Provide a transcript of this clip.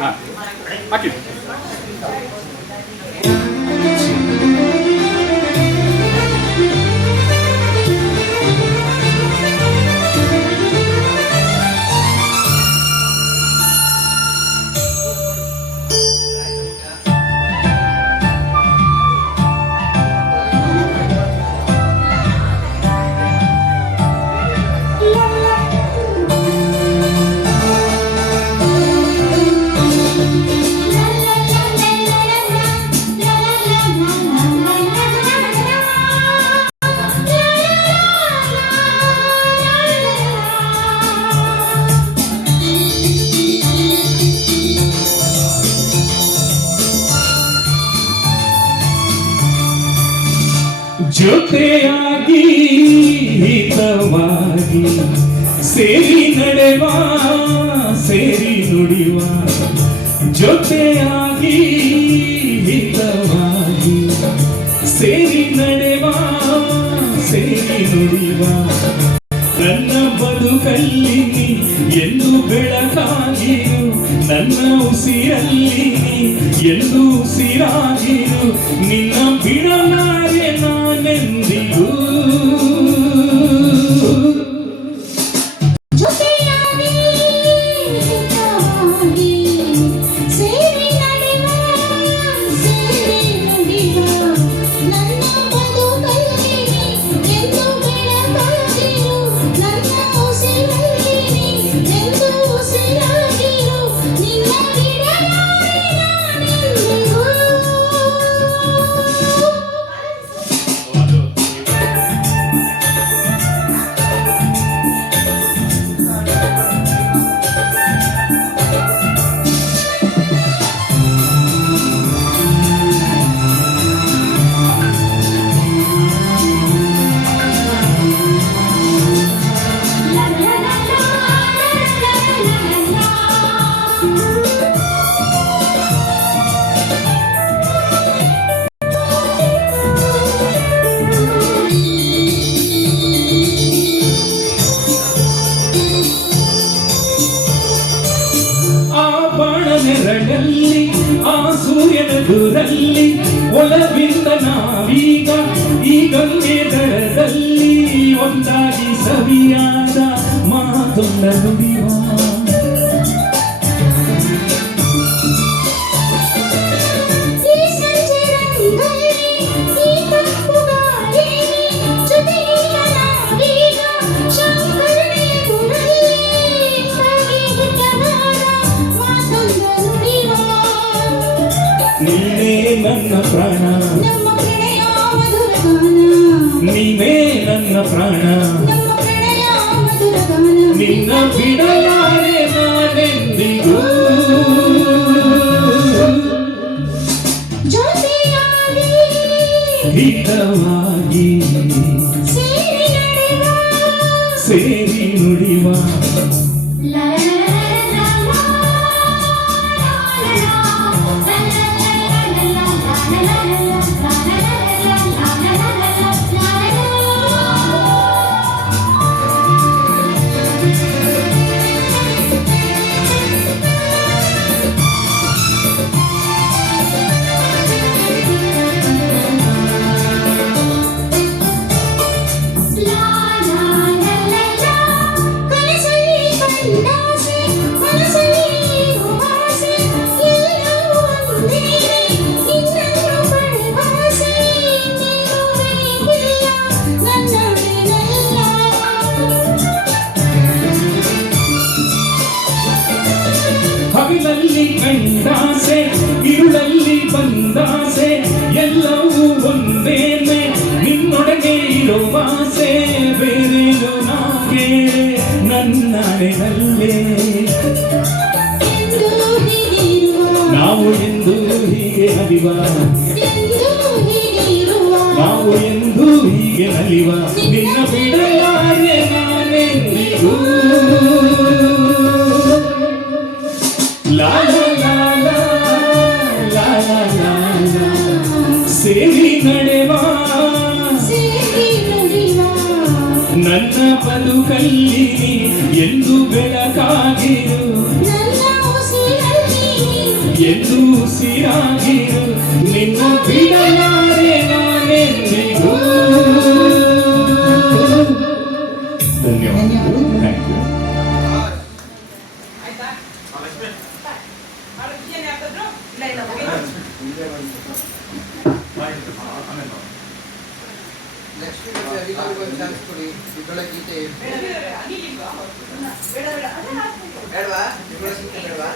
ಹಾಕಿ. ಜೊತೆಯಾಗಿ ಹಿತವಾಗಿ ಸೇರಿ ನಡೆವ ಸೇರಿ ನುಡಿವ, ಜೊತೆಯಾಗಿ ಹಿತವಾಗಿ ಸೇರಿ ನಡೆವ ಸೇರಿ ನುಡಿವ, ನನ್ನ ಬದುಕಲ್ಲಿ ಎಂದು ಬೆಳಕಾಗಿರು, ನನ್ನ ಉಸಿರಲ್ಲಿ ಎಂದು ಉಸಿರಾಗಿರು, ನಿನ್ನ ಬಿಡಲಾರೆ ನಾನೆಂದಿಗೂ. ನೆರಳಲ್ಲಿ ಆ ಸೂರ್ಯನ ದುರಲ್ಲಿ ಒಲವಿಂದ ನಾವೀಗ ಈ ಗಂಗೆ ದಡದಲ್ಲಿ ಒಂದಾಗಿ ಸವಿಯಾದ ಮಾತೊಂದ ನುಡಿವ, ನೀನೇ ನನ್ನ ಪ್ರಾಣ, ನೀನೇ ನನ್ನ ಪ್ರಾಣ, ನಿನ್ನ ಬಿಡಲಾರೆ ನಾನೆಂದಿಗೂ. ಹಿತವಾಗಿ ಸೇರಿ ನುಡಿವ, ಹಗಲಲ್ಲಿ ಕಂಡಾಸೆ ഇരുಳಲ್ಲಿ ಬಂದಾಸೆ ಎಲ್ಲವೂ ಒಂದೇನೆ, ನಿನ್ನೊಡನೆ ಇರೋ ಆಸೆ ಬೇರೇನು ನಾಗೆ ನನ್ನನೆನಲ್ಲೇ. ನಾವು ಎಂದು ಹೀಗೆ ಅಲಿವ, ನಾವು ಎಂದು ಹೀಗೆ ಅಲಿವ, ನಿನ್ನ ಬಿಡಲಾರೆ ನಾನೆಂದಿಗೂ. ಲಾ ಲಾ ಲಾ ಲಾ ಲಾ ಲಾ ಲಾ ಸೇರಿ ನಡೆವ, ನನ್ನ ಬದುಕಲ್ಲಿ ಎಂದು ಬೆಳಕಾಗಿರು, ಎಂದು ಉಸಿರಾಗಿರು ನಿನ್ನ ಬಿಡಲಾರೆ ನಾನೆಂದಿಗೂ. ಧನ್ಯವಾದ. Thank you. ನೆಕ್ಸ್ಟ್ ಚಾನ್ಸ್ ಕೊಡಿ. ಇಬ್ಬಳ ಗೀತೆ ಬೇಡವಾ? ಇಬ್ಬಳ ಗೀತೆ ಬೇಡವಾ?